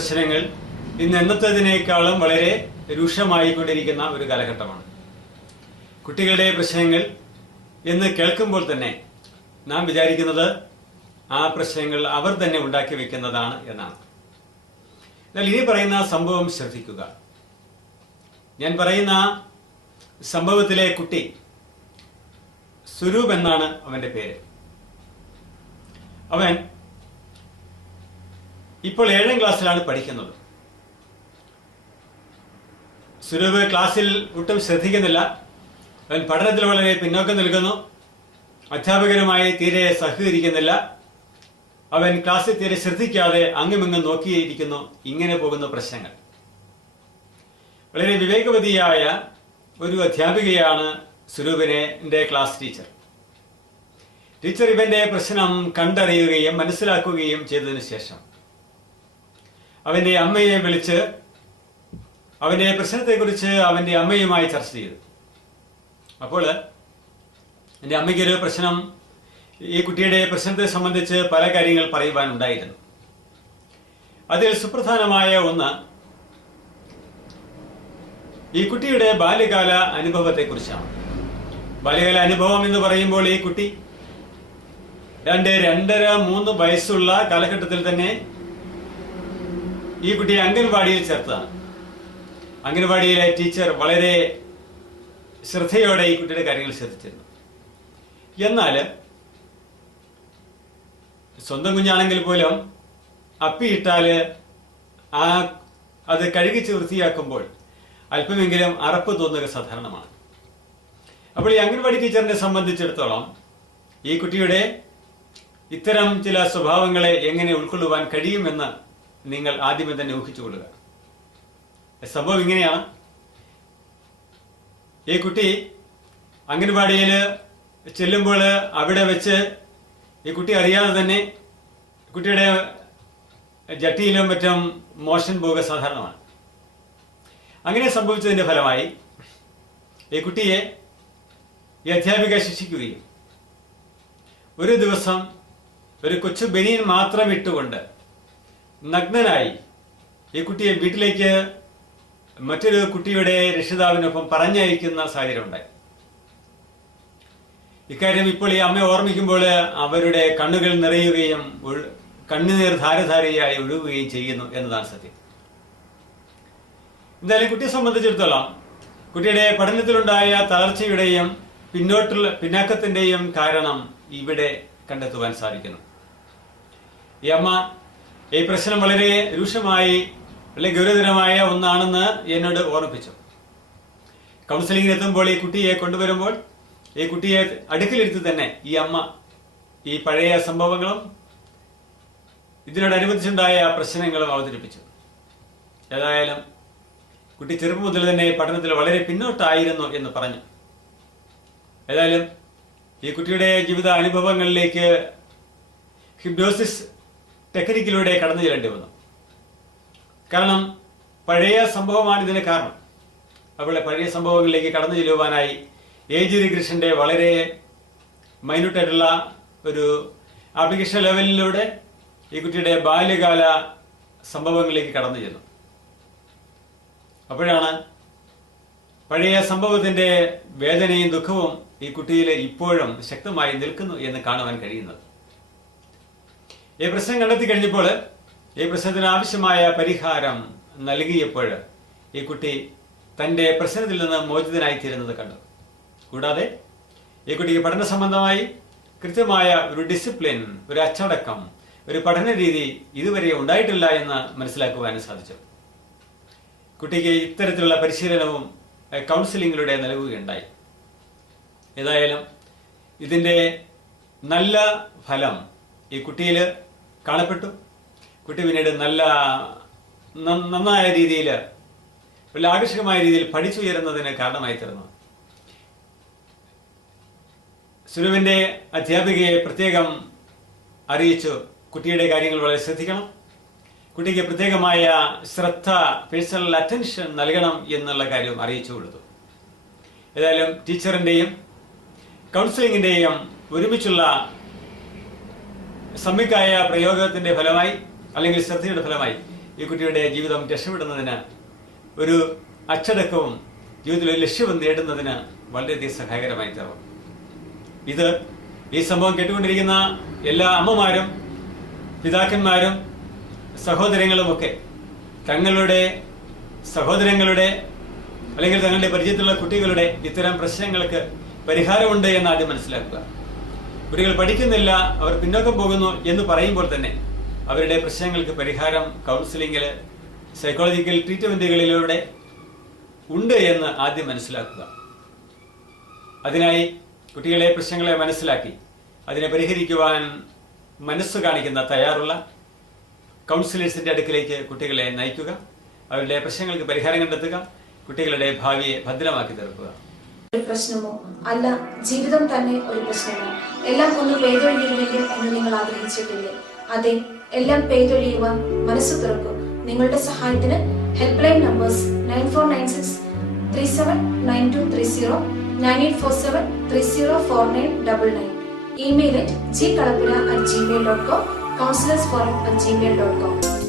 പ്രശ്നങ്ങൾ ഇന്ന് എന്നത്തേതിനേക്കാളും വളരെ രൂക്ഷമായിക്കൊണ്ടിരിക്കുന്ന ഒരു കാലഘട്ടമാണ്. കുട്ടികളുടെ പ്രശ്നങ്ങൾ എന്ന് കേൾക്കുമ്പോൾ തന്നെ നാം വിചാരിക്കുന്നത് ആ പ്രശ്നങ്ങൾ അവർ തന്നെ ഉണ്ടാക്കി വെക്കുന്നതാണ് എന്നാണ്. എന്നാൽ ഇനി പറയുന്ന സംഭവം ശ്രദ്ധിക്കുക. ഞാൻ പറയുന്ന സംഭവത്തിലെ കുട്ടി സ്വരൂപ് എന്നാണ് അവന്റെ പേര്. അവൻ ഇപ്പോൾ 7ാം ക്ലാസ്സിലാണ് പഠിക്കുന്നത്. സ്വരൂപ് ക്ലാസ്സിൽ ഒട്ടും ശ്രദ്ധിക്കുന്നില്ല. അവൻ പഠനത്തിൽ വളരെ പിന്നോക്കം നിൽക്കുന്നു. അധ്യാപകരുമായി തീരെ സഹകരിക്കുന്നില്ല. അവൻ ക്ലാസ്സിൽ തീരെ ശ്രദ്ധിക്കാതെ അങ്ങുമിങ്ങും നോക്കിയിരിക്കുന്നു. ഇങ്ങനെ പോകുന്ന പ്രശ്നങ്ങൾ. വളരെ വിവേകവതിയായ ഒരു അധ്യാപികയാണ് സ്വരൂപിന്റെ ക്ലാസ് ടീച്ചർ. ടീച്ചർ ഇവന്റെ പ്രശ്നം കണ്ടറിയുകയും മനസ്സിലാക്കുകയും ചെയ്തതിനു ശേഷം അവന്റെ അമ്മയെ വിളിച്ച് അവന്റെ പ്രശ്നത്തെക്കുറിച്ച് അവന്റെ അമ്മയുമായി ചർച്ച ചെയ്തു. അപ്പോൾ എന്റെ അമ്മയ്ക്കൊരു പ്രശ്നം, ഈ കുട്ടിയുടെ പ്രശ്നത്തെ സംബന്ധിച്ച് പല കാര്യങ്ങൾ പറയുവാനുണ്ടായിരുന്നു. അതിൽ സുപ്രധാനമായ ഒന്ന് ഈ കുട്ടിയുടെ ബാല്യകാല അനുഭവത്തെക്കുറിച്ചാണ്. ബാല്യകാല അനുഭവം എന്ന് പറയുമ്പോൾ ഈ കുട്ടി 2, 2.5, 3 വയസ്സുള്ള കാലഘട്ടത്തിൽ തന്നെ ഈ കുട്ടിയെ അംഗൻവാടിയിൽ ചേർത്തതാണ്. അംഗൻവാടിയിലെ ടീച്ചർ വളരെ ശ്രദ്ധയോടെ ഈ കുട്ടിയുടെ കാര്യങ്ങൾ ശ്രദ്ധിച്ചിരുന്നു. എന്നാൽ സ്വന്തം കുഞ്ഞാണെങ്കിൽ പോലും അപ്പിയിട്ടാല് അത് കഴുകിച്ച് വൃത്തിയാക്കുമ്പോൾ അല്പമെങ്കിലും അറപ്പ് തോന്നുക സാധാരണമാണ്. അപ്പോൾ ഈ അംഗൻവാടി ടീച്ചറിനെ സംബന്ധിച്ചിടത്തോളം ഈ കുട്ടിയുടെ ഇത്തരം ചില സ്വഭാവങ്ങളെ എങ്ങനെ ഉൾക്കൊള്ളുവാൻ കഴിയുമെന്ന് നിങ്ങൾ ആദ്യമേ തന്നെ ഊഹിച്ചുകൊള്ളുക. സംഭവം ഇങ്ങനെയാണ്. ഈ കുട്ടി അംഗൻവാടിയിൽ ചെല്ലുമ്പോൾ അവിടെ വെച്ച് ഈ കുട്ടി അറിയാതെ തന്നെ കുട്ടിയുടെ ജട്ടിയിലും മറ്റും മോഷൻ പോവുക സാധാരണമാണ്. അങ്ങനെ സംഭവിച്ചതിന്റെ ഫലമായി ഈ കുട്ടിയെ ഈ അധ്യാപിക ശിക്ഷിക്കുകയും ഒരു ദിവസം ഒരു കൊച്ചു ബനിയൻ മാത്രം ഇട്ടുകൊണ്ട് നഗ്നനായി ഈ കുട്ടിയെ വീട്ടിലേക്ക് മറ്റൊരു കുട്ടിയുടെ രക്ഷിതാവിനൊപ്പം പറഞ്ഞയക്കുന്ന സാഹചര്യം ഉണ്ടായി. ഇക്കാര്യം ഇപ്പോൾ ഈ അമ്മ ഓർമ്മിക്കുമ്പോൾ അവരുടെ കണ്ണുകൾ നിറയുകയും കണ്ണുനീർ ധാരധാരയായി ഒഴുകുകയും ചെയ്യുന്നു എന്നതാണ് സത്യം. എന്തായാലും കുട്ടിയെ സംബന്ധിച്ചിടത്തോളം കുട്ടിയുടെ പഠനത്തിലുണ്ടായ തളർച്ചയുടെയും പിന്നാക്കത്തിന്റെയും കാരണം ഇവിടെ കണ്ടെത്തുവാൻ സാധിക്കുന്നു. ഈ അമ്മ ഈ പ്രശ്നം വളരെ രൂക്ഷമായി അല്ലെങ്കിൽ ഗൗരവതരമായ ഒന്നാണെന്ന് എന്നോട് ഓർമ്മിപ്പിച്ചു. കൗൺസിലിംഗിന് എത്തുമ്പോൾ ഈ കുട്ടിയെ കൊണ്ടുവരുമ്പോൾ ഈ കുട്ടിയെ അടുക്കിലിരുത്തി തന്നെ ഈ അമ്മ ഈ പഴയ സംഭവങ്ങളും ഇതിനോടനുബന്ധിച്ചുണ്ടായ പ്രശ്നങ്ങളും അവതരിപ്പിച്ചു. ഏതായാലും കുട്ടി ചെറുപ്പം മുതൽ തന്നെ പഠനത്തിൽ വളരെ പിന്നോട്ടായിരുന്നു എന്ന് പറഞ്ഞു. ഏതായാലും ഈ കുട്ടിയുടെ ജീവിത അനുഭവങ്ങളിലേക്ക് ഹിപ്നോസിസ് ടെക്നിക്കിലൂടെ കടന്നു ചെല്ലേണ്ടി വന്നു. കാരണം പഴയ സംഭവമാണ് ഇതിന് കാരണം. അവളെ പഴയ സംഭവങ്ങളിലേക്ക് കടന്നു ചെല്ലുവാനായി ഏജ് റിഗ്രഷന്റെ വളരെ മൈന്യൂട്ടായിട്ടുള്ള ഒരു ആപ്ലിക്കേഷൻ ലെവലിലൂടെ ഈ കുട്ടിയുടെ ബാല്യകാല സംഭവങ്ങളിലേക്ക് കടന്നു ചെന്നു. അപ്പോഴാണ് പഴയ സംഭവത്തിന്റെ വേദനയും ദുഃഖവും ഈ കുട്ടിയിൽ ഇപ്പോഴും ശക്തമായി നിൽക്കുന്നു എന്ന് കാണുവാൻ കഴിയുന്നത്. ഈ പ്രശ്നം കണ്ടെത്തി കഴിഞ്ഞപ്പോൾ ഈ പ്രശ്നത്തിന് ആവശ്യമായ പരിഹാരം നൽകിയപ്പോൾ ഈ കുട്ടി തന്റെ പ്രശ്നത്തിൽ നിന്ന് മോചിതനായിത്തീരുന്നത് കണ്ടു. കൂടാതെ ഈ കുട്ടിക്ക് പഠന സംബന്ധമായി കൃത്യമായ ഒരു ഡിസിപ്ലിൻ, ഒരു അച്ചടക്കം, ഒരു പഠന രീതി ഇതുവരെ ഉണ്ടായിട്ടില്ല എന്ന് മനസ്സിലാക്കുവാനും സാധിച്ചു. കുട്ടിക്ക് ഇത്തരത്തിലുള്ള പരിശീലനവും കൗൺസിലിംഗിലൂടെ നൽകുകയുണ്ടായി. ഏതായാലും ഇതിന്റെ നല്ല ഫലം ഈ കുട്ടിയിൽ കാണപ്പെട്ടു. കുട്ടി പിന്നീട് നന്നായ രീതിയിൽ, വളരെ ആകർഷകമായ രീതിയിൽ പഠിച്ചുയരുന്നതിന് കാരണമായി തീർന്നു. സുരുവിന്റെ അധ്യാപികയെ പ്രത്യേകം അറിയിച്ചു, കുട്ടിയുടെ കാര്യങ്ങൾ വളരെ ശ്രദ്ധിക്കണം, കുട്ടിക്ക് പ്രത്യേകമായ ശ്രദ്ധ, പേഴ്സണൽ അറ്റൻഷൻ നൽകണം എന്നുള്ള കാര്യം അറിയിച്ചു കൊടുത്തു. ഏതായാലും ടീച്ചറിന്റെയും കൗൺസിലിംഗിന്റെയും ഒരുമിച്ചുള്ള സമ്മിക്കായ പ്രയോഗത്തിന്റെ ഫലമായി അല്ലെങ്കിൽ ശ്രദ്ധയുടെ ഫലമായി ഈ കുട്ടിയുടെ ജീവിതം രക്ഷപ്പെടുന്നതിന്, ഒരു അച്ചടക്കവും ജീവിതത്തിൽ ഒരു ലക്ഷ്യവും നേടുന്നതിന് വളരെയധികം സഹായകരമായി തീർന്നു. ഈ സംഭവം കേട്ടുകൊണ്ടിരിക്കുന്ന എല്ലാ അമ്മമാരും പിതാക്കന്മാരും സഹോദരങ്ങളുമൊക്കെ തങ്ങളുടെ സഹോദരങ്ങളുടെ അല്ലെങ്കിൽ തങ്ങളുടെ പരിചയത്തിലുള്ള കുട്ടികളുടെ ഇത്തരം പ്രശ്നങ്ങൾക്ക് പരിഹാരമുണ്ട് എന്ന് ആദ്യം മനസ്സിലാക്കുക. കുട്ടികൾ പഠിക്കുന്നില്ല, അവർ പിന്നോക്കം പോകുന്നു എന്ന് പറയുമ്പോൾ തന്നെ അവരുടെ പ്രശ്നങ്ങൾക്ക് പരിഹാരം കൗൺസിലിംഗിൽ, സൈക്കോളജിക്കൽ ട്രീറ്റ്മെന്റുകളിലൂടെ ഉണ്ട് എന്ന് ആദ്യം മനസ്സിലാക്കുക. അതിനായി കുട്ടികളെ പ്രശ്നങ്ങളെ മനസ്സിലാക്കി അതിനെ പരിഹരിക്കുവാൻ മനസ്സ് കാണിക്കുന്ന തയ്യാറുള്ള കൗൺസിലേഴ്സിന്റെ അടുക്കിലേക്ക് കുട്ടികളെ നയിക്കുക. അവരുടെ പ്രശ്നങ്ങൾക്ക് പരിഹാരം കണ്ടെത്തുക. കുട്ടികളുടെ ഭാവിയെ ഭദ്രമാക്കി തീർക്കുക. ഒരു പ്രശ്നമോ അല്ല, ജീവിതം തന്നെ ഒരു പ്രശ്നമോ? എല്ലാം ഒന്ന് പെയ്തൊഴിയുമെങ്കിൽ എന്ന് നിങ്ങൾ ആഗ്രഹിച്ചിട്ടില്ലേ? അതെ, എല്ലാം പെയ്തൊഴിയുവാൻ മനസ്സ് തുറക്കും. നിങ്ങളുടെ സഹായത്തിന് help line numbers 9496379230, 9847304999, email at gkalapura@gmail.com, counselorsforum@gmail.com.